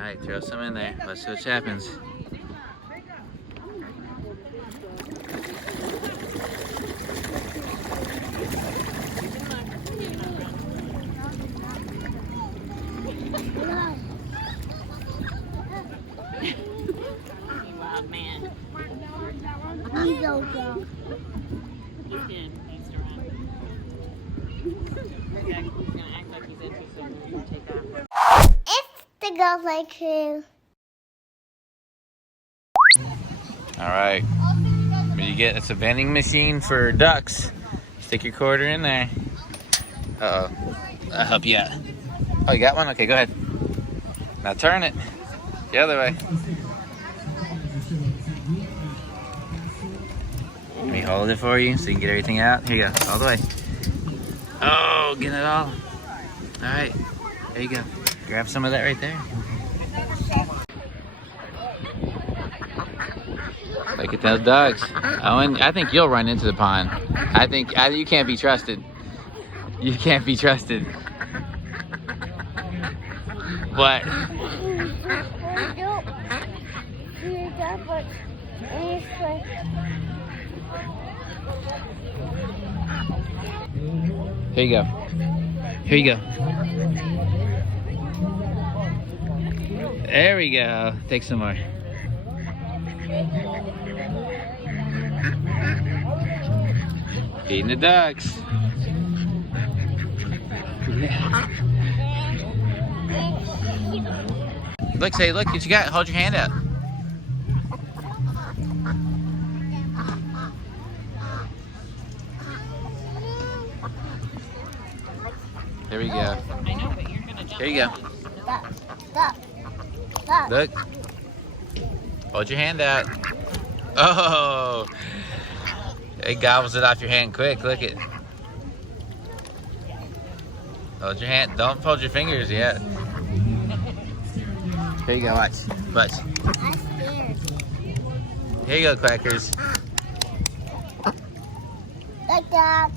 Alright, throw some in there. Let's see what happens. Loud man. Please don't go. He's good. He's around. He's gonna act like he's interested when you take off. It's the Go Play Crew. Alright. What do you get? It's a vending machine for ducks. Stick your quarter in there. Uh-oh. I'll help you out. Oh, you got one? Okay, go ahead. Now turn it. The other way. Let me hold it for you so you can get everything out. Here you go. All the way. Oh, getting it all. Alright. There you go. Grab some of that right there. Look at those ducks. Owen, I think you'll run into the pond. I think you can't be trusted. You can't be trusted. What? Here you go. Here you go. There we go. Take some more. Feeding the ducks. Look, say, look what you got. Hold your hand out. There we go. I know, but you're gonna jump. There you go. Look. Hold your hand out. Oh. It gobbles it off your hand quick. Look it. Hold your hand. Don't fold your fingers yet. Here you go. Watch. Watch. I'm scared. Here you go, Quackers. Like that.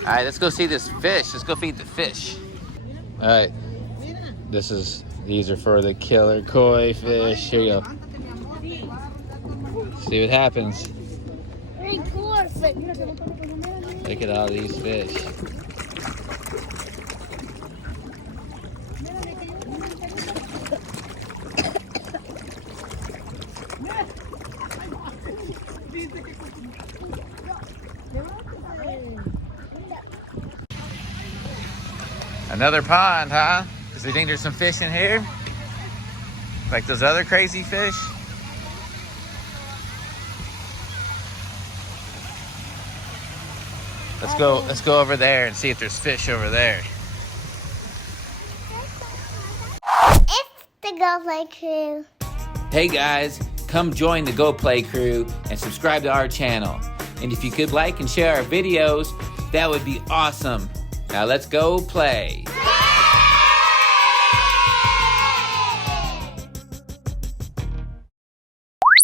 All right, let's go see this fish. Let's go feed the fish. All right, these are for the killer koi fish. Here you go. See what happens. Very cool. Look at all these fish. Another pond, huh? Because we think there's some fish in here? Like those other crazy fish? Let's go over there and see if there's fish over there. It's the Go Play Crew. Hey guys, come join the Go Play crew and subscribe to our channel. And if you could like and share our videos, that would be awesome. Now let's go play.